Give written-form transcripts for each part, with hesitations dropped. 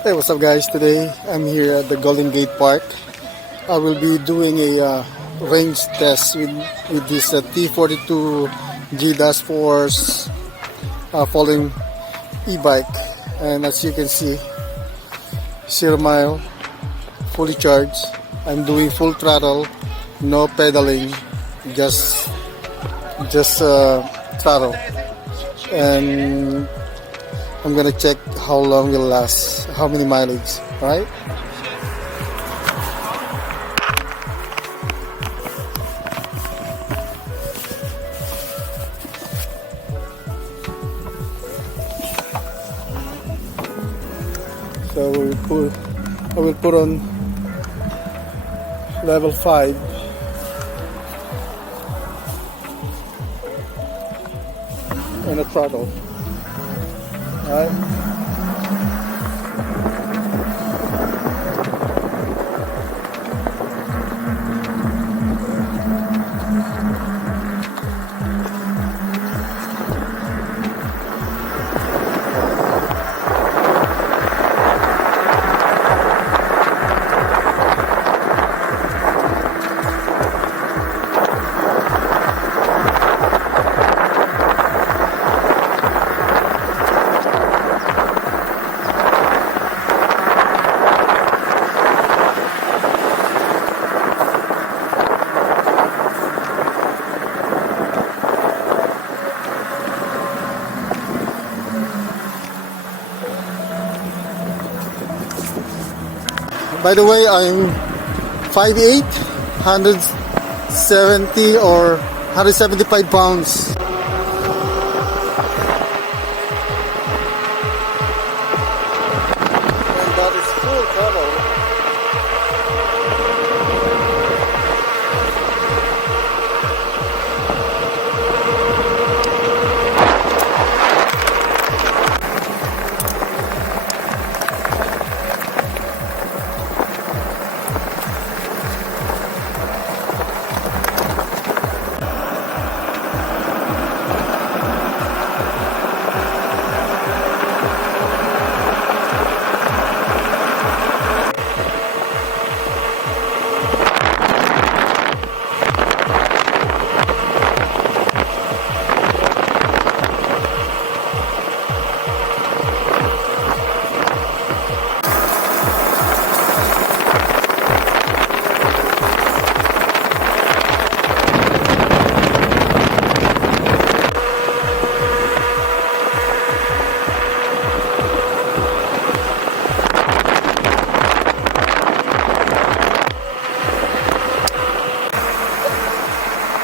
Hey, what's up guys? Today I'm here at the Golden Gate Park. I will be doing a range test with this T42 G-Force folding e-bike, and as you can see, 0 mile, fully charged. I'm doing full throttle, no pedaling, just throttle, and I'm gonna check how long it will last, how many mileage, right? So I will put on level 5. And a throttle. Alright. By the way, I'm 5'8", 170 or 175 pounds. And that is full throttle.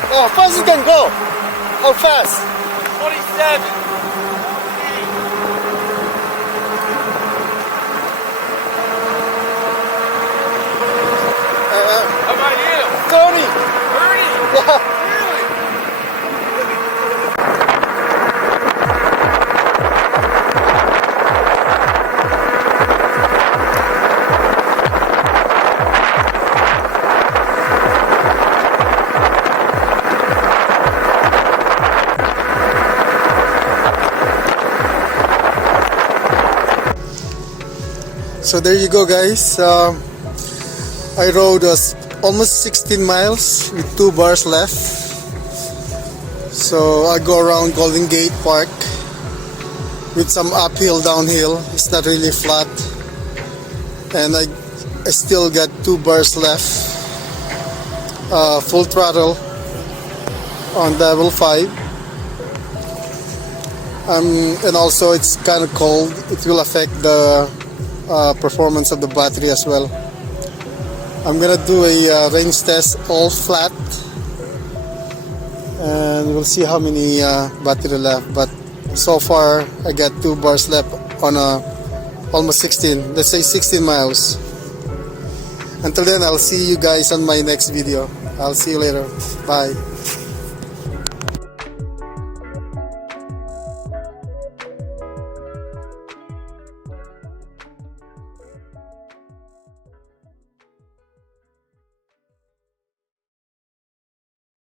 How fast you can go? How fast? 27. How about you? 30. 30? Yeah. Really? So there you go guys, I rode almost 16 miles with 2 bars left. So I go around Golden Gate Park with some uphill, downhill. It's not really flat, and I still got 2 bars left, full throttle on level 5. And also it's kind of cold. It will affect the performance of the battery as well. I'm gonna do a range test all flat, and we'll see how many battery left. But so far I got 2 bars left on almost 16, let's say 16 miles. Until then, I'll see you guys on my next video. I'll see you later. Bye.